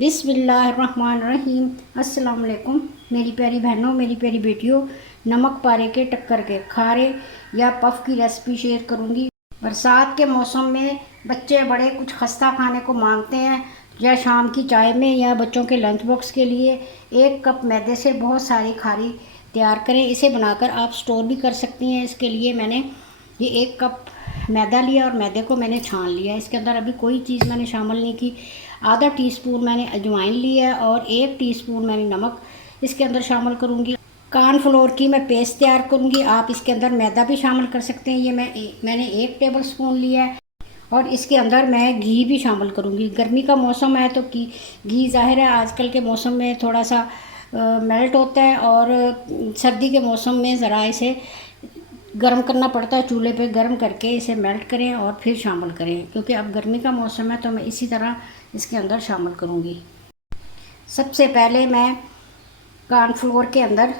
बिस्मिल्लाहिर्रहमानिर्रहीम। अस्सलाम वालेकुम मेरी प्यारी बहनों, मेरी प्यारी बेटियों। नमक पारे के टक्कर के खारे या पफ की रेसिपी शेयर करूंगी। बरसात के मौसम में बच्चे बड़े कुछ खस्ता खाने को मांगते हैं, या शाम की चाय में या बच्चों के लंच बॉक्स के लिए 1 कप मैदे से बहुत सारी खारी तैयार करें। इसे बनाकर आप स्टोर भी कर सकती हैं। इसके लिए मैंने ये 1 कप मैदा लिया और मैदे को मैंने छान लिया। इसके अंदर अभी कोई चीज़ मैंने शामिल नहीं की। आधा टीस्पून मैंने अजवाइन लिया और 1 टीस्पून मैंने नमक इसके अंदर शामिल करूँगी। कॉर्नफ्लोर की मैं पेस्ट तैयार करूँगी। आप इसके अंदर मैदा भी शामिल कर सकते हैं। ये मैंने 1 टेबल स्पून लिया है और इसके अंदर मैं घी भी शामिल करूँगी। गर्मी का मौसम है तो घी ज़ाहिर है आजकल के मौसम में थोड़ा सा मेल्ट होता है, और सर्दी के मौसम में ज़रा इसे गर्म करना पड़ता है। चूल्हे पे गर्म करके इसे मेल्ट करें और फिर शामिल करें, क्योंकि अब गर्मी का मौसम है तो मैं इसी तरह इसके अंदर शामिल करूँगी। सबसे पहले मैं कॉर्नफ्लोर के अंदर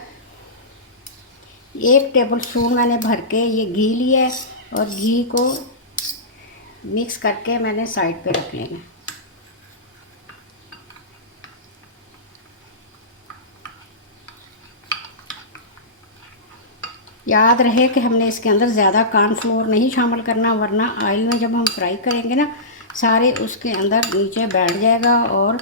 1 टेबल स्पून मैंने भर के ये घी लिया है और घी को मिक्स करके मैंने साइड पे रख लेना। याद रहे कि हमने इसके अंदर ज़्यादा कॉर्नफ्लोर नहीं शामिल करना, वरना ऑयल में जब हम फ्राई करेंगे ना सारे उसके अंदर नीचे बैठ जाएगा और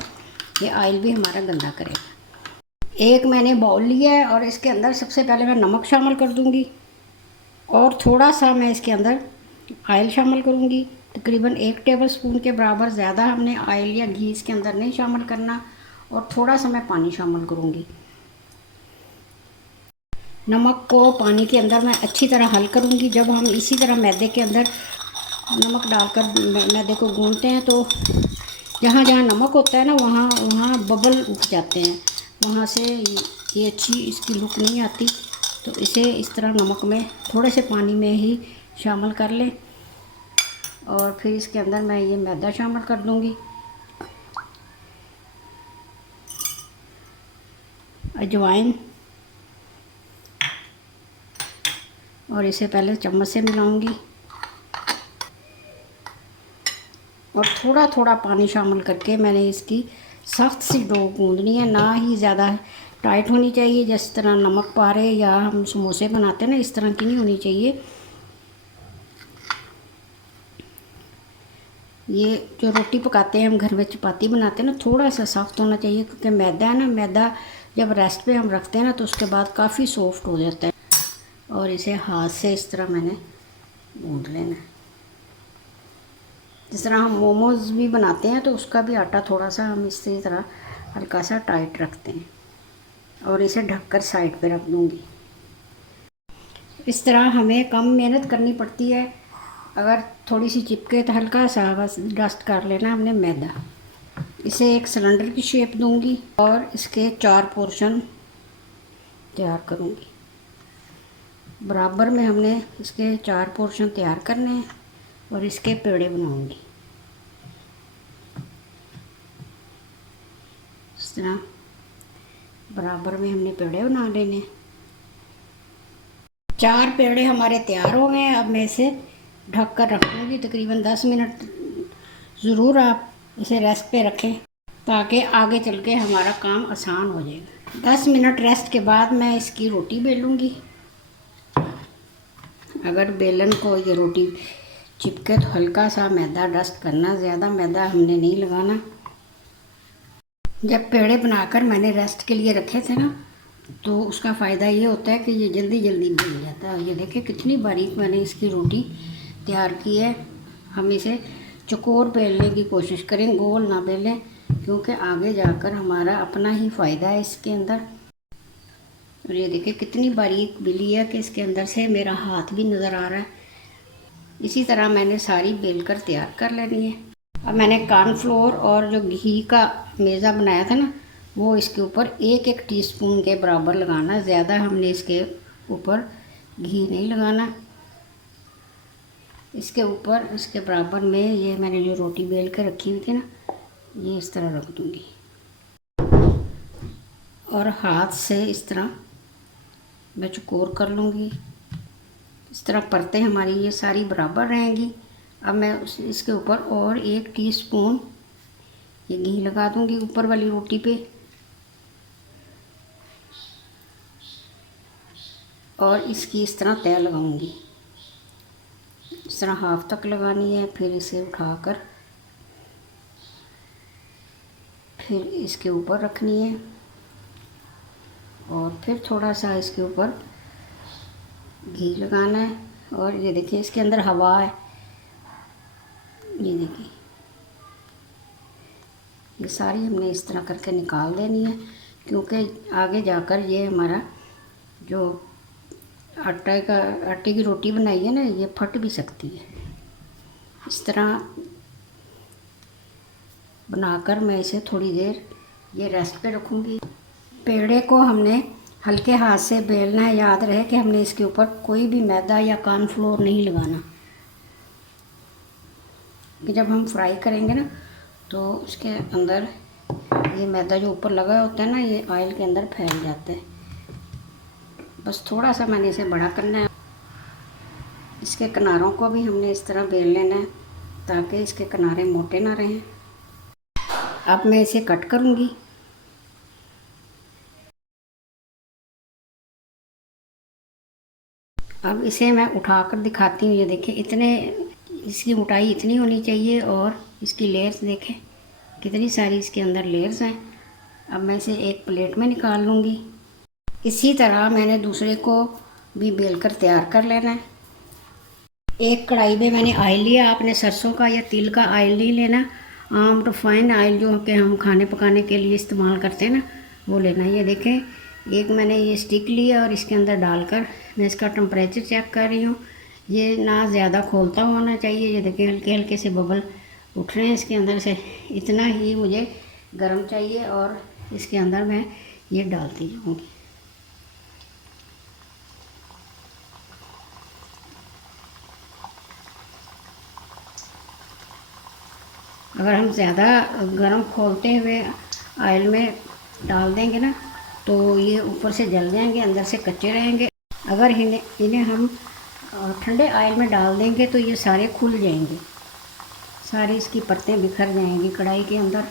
ये ऑयल भी हमारा गंदा करेगा। एक मैंने बाउल लिया है और इसके अंदर सबसे पहले मैं नमक शामिल कर दूंगी और थोड़ा सा मैं इसके अंदर ऑयल शामिल करूंगी, तकरीबन 1 टेबल स्पून के बराबर। ज़्यादा हमने ऑयल या घी इसके अंदर नहीं शामिल करना, और थोड़ा सा मैं पानी शामिल करूंगी। नमक को पानी के अंदर मैं अच्छी तरह हल करूंगी। जब हम इसी तरह मैदे के अंदर नमक डालकर मैदे को गूंथते हैं तो जहाँ जहाँ नमक होता है ना वहाँ वहाँ बबल उठ जाते हैं, वहाँ से ये अच्छी इसकी लुक नहीं आती। तो इसे इस तरह नमक में थोड़े से पानी में ही शामिल कर लें और फिर इसके अंदर मैं ये मैदा शामिल कर दूँगी। अजवाइन, और इसे पहले चम्मच से मिलाऊंगी और थोड़ा थोड़ा पानी शामिल करके मैंने इसकी सख्त सी डो गूंदनी है। ना ही ज़्यादा टाइट होनी चाहिए, जिस तरह नमक पारे या हम समोसे बनाते हैं ना इस तरह की नहीं होनी चाहिए। ये जो रोटी पकाते हैं हम घर में, चपाती बनाते हैं ना, थोड़ा सा सख्त होना चाहिए, क्योंकि मैदा है ना, मैदा जब रेस्ट पे हम रखते हैं ना तो उसके बाद काफ़ी सॉफ्ट हो जाता है। और इसे हाथ से इस तरह मैंने गूंद लेना है। जिस तरह हम मोमोज़ भी बनाते हैं तो उसका भी आटा थोड़ा सा हम इसी तरह हल्का सा टाइट रखते हैं और इसे ढककर साइड पे रख दूँगी। इस तरह हमें कम मेहनत करनी पड़ती है। अगर थोड़ी सी चिपके तो हल्का सा बस डस्ट कर लेना हमने मैदा। इसे एक सिलेंडर की शेप दूंगी और इसके 4 पोर्शन तैयार करूंगी। बराबर में हमने इसके 4 पोर्शन तैयार करने हैं और इसके पेड़े बनाऊंगी। इस तरह बराबर में हमने पेड़े बना लेने। 4 पेड़े हमारे तैयार हो गए हैं। अब मैं इसे ढक कर रखूँगी तकरीबन 10 मिनट। ज़रूर आप इसे रेस्ट पे रखें ताकि आगे चल के हमारा काम आसान हो जाएगा। 10 मिनट रेस्ट के बाद मैं इसकी रोटी बेलूँगी। अगर बेलन को ये रोटी चिपके तो हल्का सा मैदा डस्ट करना, ज़्यादा मैदा हमने नहीं लगाना। जब पेड़े बनाकर मैंने रेस्ट के लिए रखे थे ना तो उसका फ़ायदा ये होता है कि ये जल्दी जल्दी बन जाता है। ये देखिए कितनी बारीक मैंने इसकी रोटी तैयार की है। हम इसे चौकोर बेलने की कोशिश करें, गोल ना बेलें, क्योंकि आगे जाकर हमारा अपना ही फ़ायदा है इसके अंदर। और ये देखिए कितनी बारीक बिली है कि इसके अंदर से मेरा हाथ भी नज़र आ रहा है। इसी तरह मैंने सारी बेल कर तैयार कर लेनी है। अब मैंने कॉर्नफ्लोर और जो घी का मेज़ा बनाया था ना वो इसके ऊपर 1-1 टीस्पून के बराबर लगाना। ज़्यादा हमने इसके ऊपर घी नहीं लगाना। इसके ऊपर इसके बराबर में ये मैंने जो रोटी बेल के रखी हुई थी ना ये इस तरह रख दूँगी और हाथ से इस तरह मैं चौकोर कर लूँगी। इस तरह परतें हमारी ये सारी बराबर रहेंगी। अब मैं इसके ऊपर और 1 टीस्पून ये घी लगा दूंगी ऊपर वाली रोटी पे और इसकी इस तरह तय लगाऊंगी। इस तरह हाफ तक लगानी है, फिर इसे उठाकर फिर इसके ऊपर रखनी है और फिर थोड़ा सा इसके ऊपर घी लगाना है। और ये देखिए इसके अंदर हवा है, ये देखिए ये सारी हमने इस तरह करके निकाल देनी है, क्योंकि आगे जाकर ये हमारा जो आटे की रोटी बनाई है ना, ये फट भी सकती है। इस तरह बनाकर मैं इसे थोड़ी देर ये रेस्ट पे रखूँगी। पेड़े को हमने हल्के हाथ से बेलना है। याद रहे कि हमने इसके ऊपर कोई भी मैदा या कॉर्नफ्लोर नहीं लगाना, कि जब हम फ्राई करेंगे ना तो उसके अंदर ये मैदा जो ऊपर लगा होता है ना, ये ऑयल के अंदर फैल जाता है। बस थोड़ा सा मैंने इसे बड़ा करना है। इसके किनारों को भी हमने इस तरह बेल लेना है ताकि इसके किनारे मोटे ना रहें। अब मैं इसे कट करूँगी। अब इसे मैं उठाकर दिखाती हूँ। ये देखिए इतने इसकी मोटाई इतनी होनी चाहिए और इसकी लेयर्स देखें कितनी सारी इसके अंदर लेयर्स हैं। अब मैं इसे एक प्लेट में निकाल लूँगी। इसी तरह मैंने दूसरे को भी बेलकर तैयार कर लेना है। एक कढ़ाई में मैंने ऑयल लिया। आपने सरसों का या तिल का ऑयल नहीं लेना, आम रिफाइंड ऑयल जो कि हम खाने पकाने के लिए इस्तेमाल करते हैं ना, वो लेना। ये देखें एक मैंने ये स्टिक लिया और इसके अंदर डालकर मैं इसका टेम्परेचर चेक कर रही हूँ। ये ना ज़्यादा खोलता होना चाहिए। ये देखें हल्के हल्के से बबल उठ रहे हैं इसके अंदर से, इतना ही मुझे गर्म चाहिए और इसके अंदर मैं ये डालती जाऊँगी। अगर हम ज़्यादा गर्म खोलते हुए ऑयल में डाल देंगे ना तो ये ऊपर से जल जाएंगे, अंदर से कच्चे रहेंगे। अगर इन्हें हम ठंडे ऑयल में डाल देंगे तो ये सारे खुल जाएंगे, सारी इसकी परतें बिखर जाएंगी कढ़ाई के अंदर।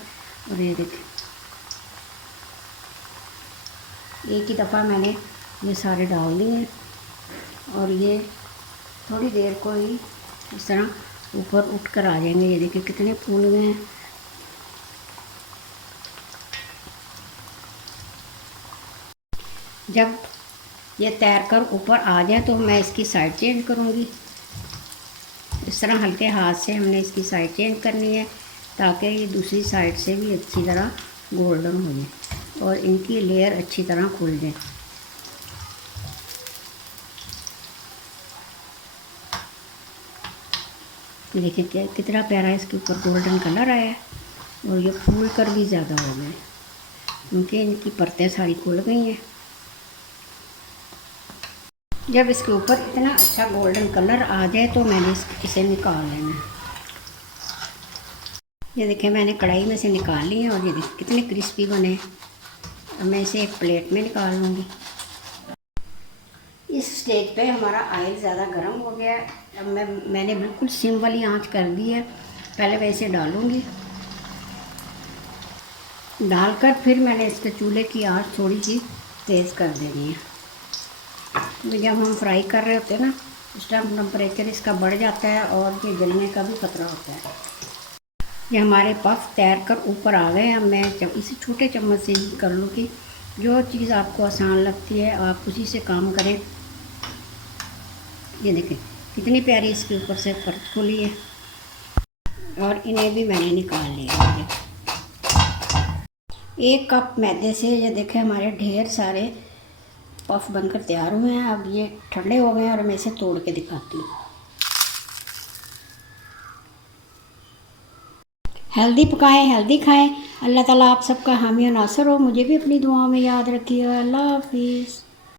और ये देखें एक ही दफ़ा मैंने ये सारे डाल दिए और ये थोड़ी देर को ही इस तरह ऊपर उठ कर आ जाएंगे। ये देखिए कितने फूल हुए हैं। जब ये तैर कर ऊपर आ जाए तो मैं इसकी साइड चेंज करूँगी। इस तरह हल्के हाथ से हमने इसकी साइड चेंज करनी है ताकि ये दूसरी साइड से भी अच्छी तरह गोल्डन हो जाए और इनकी लेयर अच्छी तरह खुल जाए। देखिए क्या कितना प्यारा इसके ऊपर गोल्डन कलर आया है और ये फूल कर भी ज़्यादा हो गए क्योंकि इनकी परतें सारी खुल गई हैं। जब इसके ऊपर इतना अच्छा गोल्डन कलर आ जाए तो मैंने इसे निकाल लेना है। ये देखिए मैंने कढ़ाई में से निकाल ली है और ये देखिए कितने क्रिस्पी बने। अब मैं इसे एक प्लेट में निकाल लूँगी। इस स्टेज पे हमारा ऑयल ज़्यादा गर्म हो गया है। अब मैंने बिल्कुल सिम वाली आंच कर दी है। पहले मैं इसे डालूँगी, डालकर फिर मैंने इसके चूल्हे की आंच थोड़ी सी तेज़ कर देनी है। तो जब हम फ्राई कर रहे होते हैं ना उस टाइम टेम्परेचर इसका बढ़ जाता है और ये जलने का भी खतरा होता है। ये हमारे पफ तैर कर ऊपर आ गए। अब मैं इसे छोटे चम्मच से ही कर लूँ कि जो चीज़ आपको आसान लगती है आप उसी से काम करें। ये देखें कितनी प्यारी इसके ऊपर से परत खुली है और इन्हें भी मैंने निकाल लिया। एक कप मैदे से ये देखें हमारे ढेर सारे पफ बनकर तैयार हुए हैं। अब ये ठंडे हो गए हैं और मैं इसे तोड़ के दिखाती हूँ। हेल्दी पकाएं, हेल्दी खाएं। अल्लाह ताला आप सबका हामी और नासर हो। मुझे भी अपनी दुआओं में याद रखिए। अल्लाह हाफिज़।